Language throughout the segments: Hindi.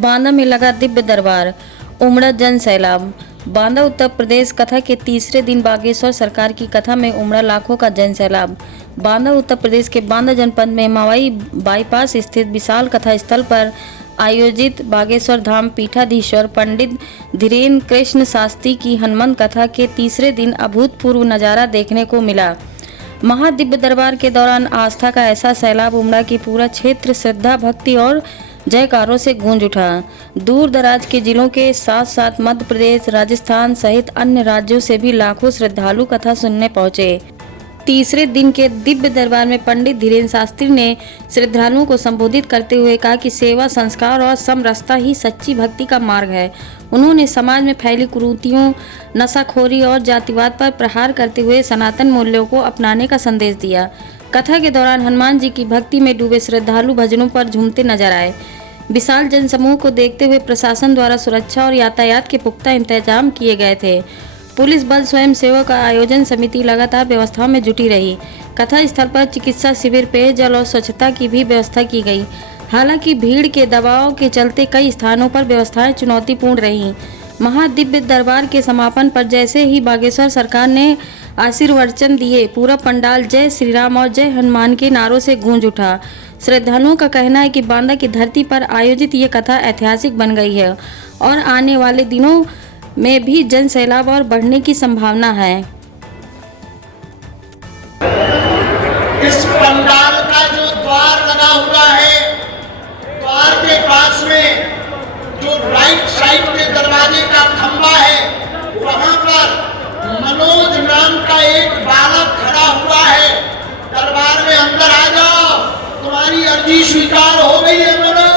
बांदा में लगा दिव्य दरबार, उमड़ा जन सैलाब। बांदा उत्तर प्रदेश कथा के तीसरे दिन बागेश्वर सरकार की कथा में उमड़ा लाखों का जन सैलाब। बांदा उत्तर प्रदेश के बांदा जनपद में मवाई बाईपास स्थित विशाल कथा स्थल पर आयोजित बागेश्वर धाम पीठाधीश्वर पंडित धीरेन्द्र कृष्ण शास्त्री की हनुमंत कथा के तीसरे दिन अभूतपूर्व नजारा देखने को मिला। महादिव्य दरबार के दौरान आस्था का ऐसा सैलाब उमड़ा कि पूरा क्षेत्र श्रद्धा, भक्ति और जयकारों से गूंज उठा। दूर दराज के जिलों के साथ साथ मध्य प्रदेश, राजस्थान सहित अन्य राज्यों से भी लाखों श्रद्धालु कथा सुनने पहुंचे। तीसरे दिन के दिव्य दरबार में पंडित धीरेन्द्र शास्त्री ने श्रद्धालुओं को संबोधित करते हुए कहा कि सेवा, संस्कार और समरसता ही सच्ची भक्ति का मार्ग है। उन्होंने समाज में फैली कुरीतियों, नशाखोरी और जातिवाद पर प्रहार करते हुए सनातन मूल्यों को अपनाने का संदेश दिया। कथा के दौरान हनुमान जी की भक्ति में डूबे श्रद्धालु भजनों पर झूमते नजर आए। विशाल जनसमूह को देखते हुए प्रशासन द्वारा सुरक्षा और यातायात के पुख्ता इंतजाम किए गए थे। पुलिस बल, स्वयं सेवक, आयोजन समिति लगातार व्यवस्थाओं में जुटी रही। कथा स्थल पर चिकित्सा शिविर, पेयजल और स्वच्छता की भी व्यवस्था की गई। हालांकि भीड़ के दबाव के चलते कई स्थानों पर व्यवस्थाएं चुनौतीपूर्ण रहीं। महादिव्य दरबार के समापन पर जैसे ही बागेश्वर सरकार ने आशीर्वचन दिए, पूरा पंडाल जय श्री राम और जय हनुमान के नारों से गूंज उठा। श्रद्धालुओं का कहना है कि बांदा की धरती पर आयोजित ये कथा ऐतिहासिक बन गई है और आने वाले दिनों में भी जन सैलाब और बढ़ने की संभावना है। इस पंडाल का जो द्वार लगा हुआ है, द्वार के पास में जो राइट साइड के दरवाजे का खंभा है, वहां पर मनोज नाम का एक बालक खड़ा हुआ है। दरबार में अंदर आ जाओ, तुम्हारी अर्जी स्वीकार हो गई है मनोज।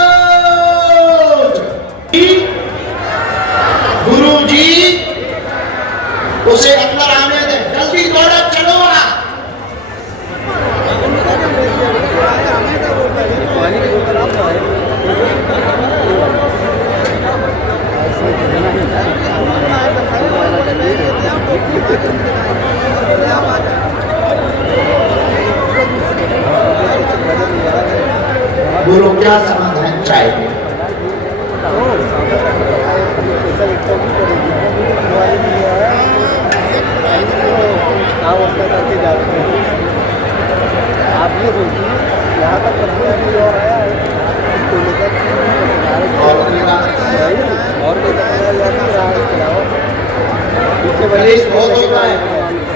गुरु जी उसे अंदर आने दे, जल्दी दौड़ा, चलो आप। गुरु क्या समाधान चाहिए? आप ये सोचिए, यहाँ तक और आया है और कलेश बहुत होता है,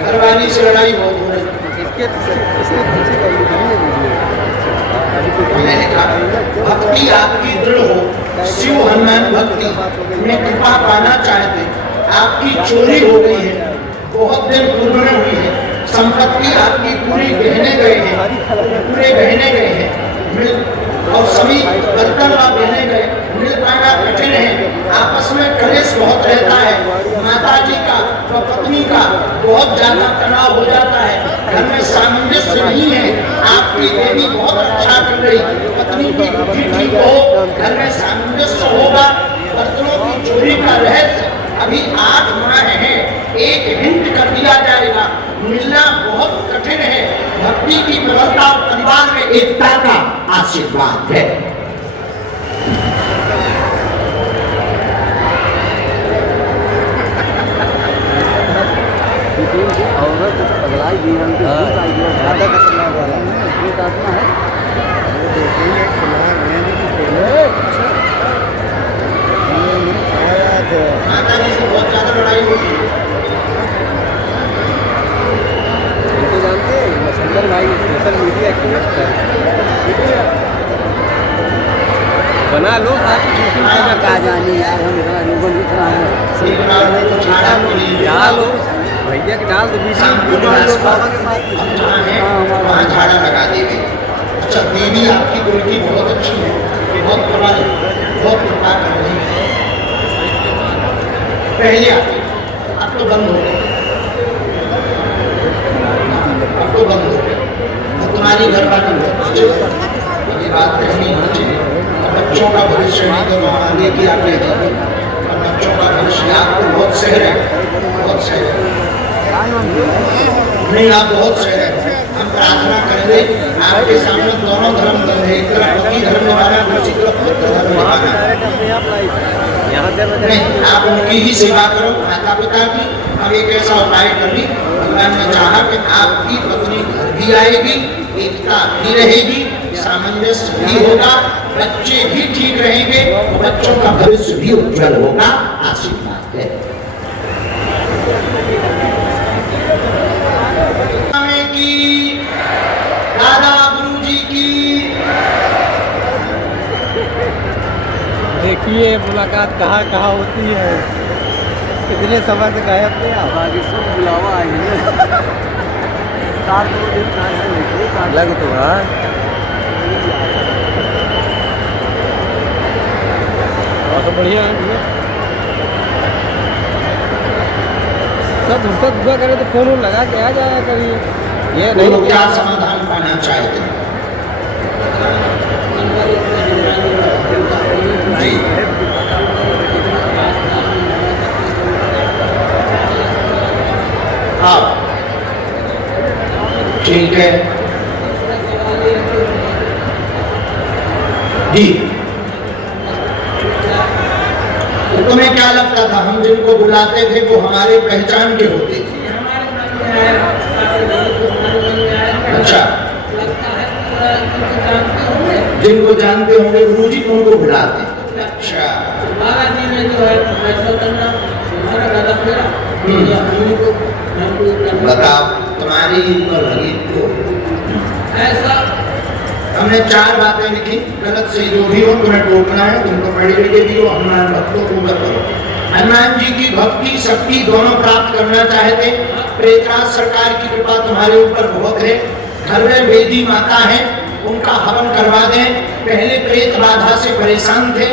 घरवाली से लड़ाई बहुत हो रही है। मैंने कहा भक्ति आपकी दृढ़ हो, शिव हनुमान भक्ति में कृपा पाना चाहते, आपकी चोरी हो गई है, बहुत दिन पूर्व में हुई है, संपत्ति आपकी पूरी गहने गए हैं, पूरे गहने गए हैं, और सभी बर्तन आप गहने गए, मिल पाना कठिन है। आपस में कलेश बहुत रहता है, माता जी का और पत्नी का बहुत ज्यादा तनाव हो जाता है, घर में सामंजस्य नहीं है। आपकी देवी बहुत अच्छा कर रही, पत्नी की बुद्धि ठीक हो, घर में सामंजस्य होगा। बर्तनों की चोरी का रहस्य अभी 8 माह है, एक हिंट कर दिया जाएगा, मिलना बहुत कठिन है। भक्ति की व्यवस्था और परिवार में एकता का आशीर्वाद है। औरत पगलाई जीवन की ज्यादा खतरनाक वाला है, आत्मा है। माता जी से बहुत ज्यादा लड़ाई होती है। उनको जानते हैं संदर भाई सोशल मीडिया एक्टिविस्ट है, बना लो कहा जानी यार, हम लोगों की तरह डाल भैया की डाल दो वहाँ झाड़ा लगा देवी। अच्छा, देवी आपकी गुरु बहुत अच्छी है, बहुत प्रभावी, बहुत कृपा कर रही है। पहले आती, अब तो बंद हो गई, अब तो बंद हो गई, तो तुम्हारी घर वाली ये बात कहनी चाहिए। बच्चों का भविष्य नहीं तो आगे की आगे जाए, बच्चों का भविष्य आपको बहुत शहर है, बहुत शहर है नहीं, आप बहुत शहर है। हम प्रार्थना करेंगे। आपके सामने दोनों धर्म दल है, एक तरफ पति धर्म निभाना, दूसरी तरफ पुत्र धर्म निभाना। नहीं, आप उनकी ही सेवा करो, माता पिता की। अब एक ऐसा उपाय कर ली, भगवान ने चाहा कि आपकी पत्नी घर भी आएगी, एकता भी रहेगी, सामंजस्य भी होगा, बच्चे भी ठीक रहेंगे, बच्चों का भविष्य भी उज्जवल होगा। आशीर्वाद है। की दादा गुरु जी की। देखिए मुलाकात कहाँ कहाँ होती है, कितने समय से गायब थे आप। आगे सब बुलावा आई है, लग तो हाँ तो बढ़िया है भैया। सब फुर्सत हुआ करे तो फोन लगा के आ जाया कभी। ये नहीं तो क्या समाधान पाना चाहते हैं जी? आप ठीक है जी। तो तुम्हें क्या लगता था हम जिनको बुलाते थे वो हमारे पहचान के होते थे? अच्छा, जिनको जानते होंगे गुरु जी उनको बुलाते। अच्छा, बताओ तुम्हारी ऊपर लगी तो हमने 4 बातें लिखी, गलत से जो भी हो तुम्हें टोकना है, तुमको पढ़ी लिखी भी हो। हनुमान भक्तों को मत करो। हनुमान जी की भक्ति शक्ति दोनों प्राप्त करना चाहते। प्रेतराज सरकार की कृपा तुम्हारे ऊपर बहुत है। घर में वेदी माता है, उनका हवन करवा दें। पहले प्रेत बाधा से परेशान थे,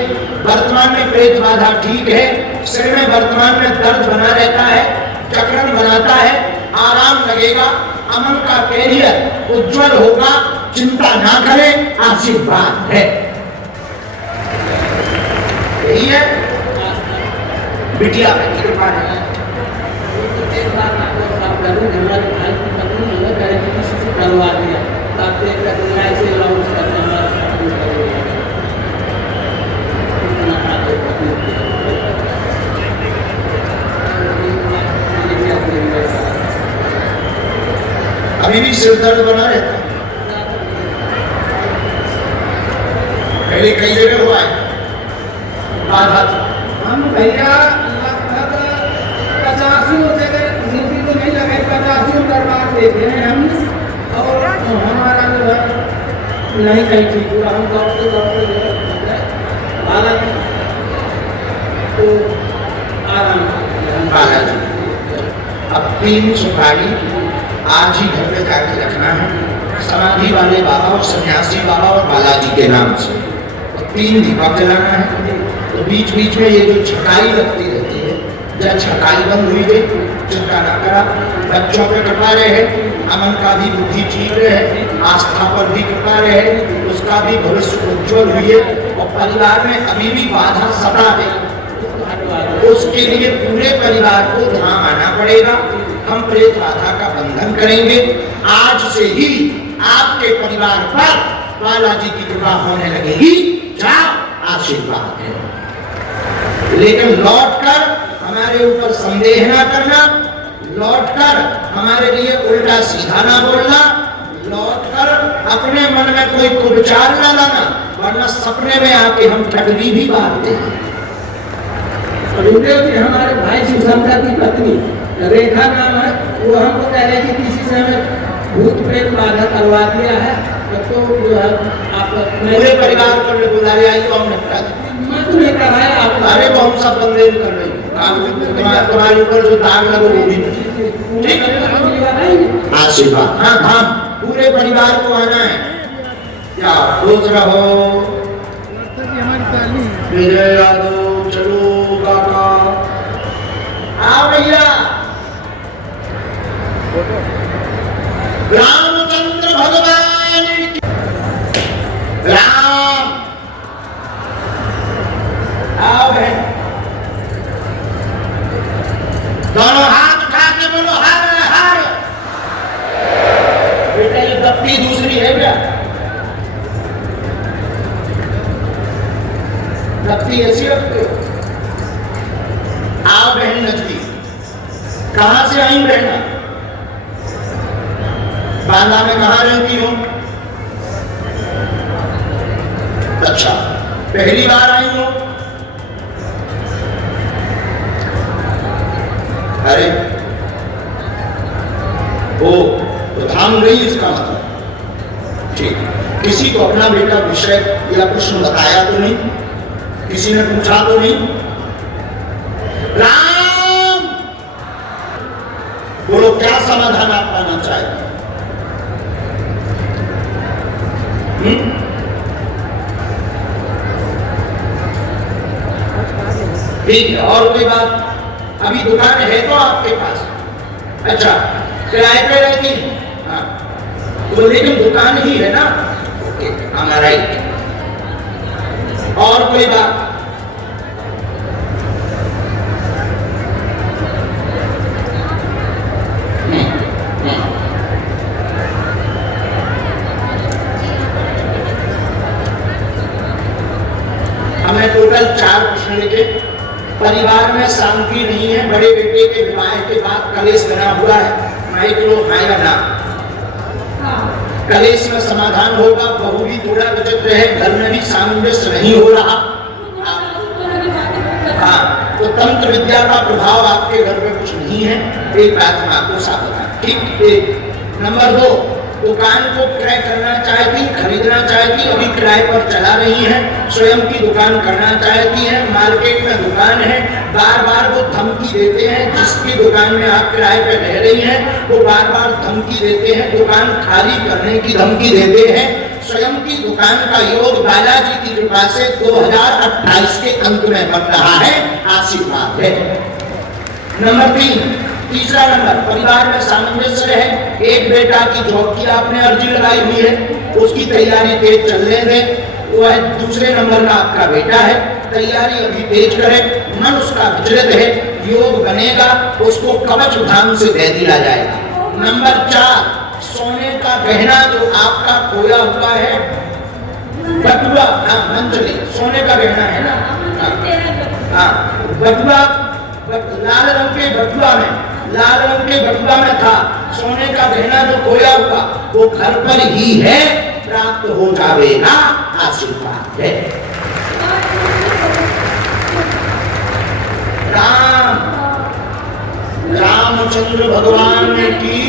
वर्तमान में प्रेत बाधा ठीक है। सिर में वर्तमान में दर्द बना रहता है, चक्रण बनाता है, आराम लगेगा। अमन का कैरियर उज्जवल होगा, चिंता ना करें, आशीर्वाद है। यही है बिटिया की कृपा है। अभी भी सिर दर्द बना रहता है, पहले कई जगह हुआ है बाधा। हम भैया लगभग 85 जगह ड्यूटी तो नहीं लगाई, 85 दरबार देखे हैं हम। और हमारा जो है नहीं कहीं ठीक हुआ, हम दौड़ते हालांकि तो आराम। बालाजी अब 3 सुपारी आज ही घर में जाके रखना है, समाधि वाले बाबा और सन्यासी बाबा और बालाजी के नाम से। तो 3 दीपक जलाना है। तो बीच बीच में ये जो छटाई लगती रहती है, जब छटाई बंद हुई गई, चिंता ना करा। बच्चों पे कृपा रहे, अमन का भी बुद्धि ठीक रहे, आस्था पर भी कृपा रहे, उसका भी भविष्य उज्जवल हुई है। और परिवार में अभी भी बाधा सता है, उसके लिए पूरे परिवार को धाम आना पड़ेगा। हम प्रेत बाधा का बंधन करेंगे। आज से ही आपके परिवार पर बालाजी की कृपा होने लगेगी। जाओ, आशीर्वाद है। लेकिन लौटकर हमारे ऊपर संदेह ना करना, लौटकर हमारे लिए उल्टा सीधा ना बोलना, लौटकर अपने मन में कोई कुविचार ना लाना, वरना सपने में आके हम टकली भी मारते हैं। हमारे भाई शिवशंकर की पत्नी रेखा नाम है, वो हमको कह रहे कि किसी से हमें भूत प्रेत बाधा करवा दिया है, तो जो है आप पूरे परिवार को बुला ले आई तो हम निपटा दें। मैं तुम्हें कराया आप। अरे वो हम सब बंदे कर रहे हैं, तुम्हारे ऊपर जो दाग लगे वो भी आशीर्वाद। हाँ हाँ, पूरे परिवार को आना है। क्या खुश रहो विजय यादव। चलो काका आओ भैया। रामचंद्र भगवान की राम। आओ बहन, दोनों हाथ उठा के बोलो हर हर। बेटा ये रखती ऐसी रखते हो? आओ बहन नजदीक। कहां से आई बहना? बांदा में कहां रहती हो? अच्छा, पहली बार आई हो? अरे ओ, तो धाम गई इसका मतलब। ठीक, किसी को अपना बेटा विषय या प्रश्न बताया तो नहीं? किसी ने पूछा तो नहीं? राम बोलो, क्या समाधान आप पाना चाहते? ठीक है, और कोई बात? अभी दुकान है तो आपके पास? अच्छा, किराए पे रहती? हाँ, तो लेकिन दुकान ही है ना? Okay, right. और कोई बात? हमने टोटल 4 प्रश्न लिखे। परिवार में शांति नहीं है, बड़े बेटे के विवाह के बाद कलेश बना हुआ है, माइक लो हाँ या ना? कलेश में समाधान होगा, बहू भी थोड़ा विचित्र है, घर में भी सामंजस्य नहीं हो रहा। हाँ, तो तंत्र विद्या का प्रभाव आपके घर में कुछ नहीं है, एक बात मैं आपको सावधान। ठीक, एक। नंबर 2, दुकान को क्रय करना चाहती, खरीदना चाहती, अभी किराए पर चला रही है, स्वयं की दुकान करना चाहती है, मार्केट में दुकान है, बार बार वो धमकी देते हैं, जिसकी दुकान में आप किराए पर रह रही हैं वो बार बार धमकी देते हैं, दुकान खाली करने की धमकी देते हैं। स्वयं की दुकान का योग बालाजी की कृपा से 2028 के अंत में बन रहा है, आशीर्वाद है। नंबर 3, तीसरा नंबर, परिवार में सामंजस्य है। एक बेटा की जॉब की आपने अर्जी लगाई हुई है, उसकी तैयारी तेज चलने दें। वो है दूसरे नंबर का आपका बेटा है, तैयारी अभी तेज करें। मन उसका विचलित है, योग बनेगा, उसको कवच धाम से दे दिया जाएगा। नंबर 4, सोने का गहना जो आपका खोया हुआ है, बटुआ, हाँ मंजली, सोने का गहना है ना? हाँ, बटुआ, लाल रंग के बटुआ में था सोने का गहना जो खोया हुआ, वो घर पर ही है, प्राप्त हो जाएगा, आशीर्वाद है। रामचंद्र भगवान की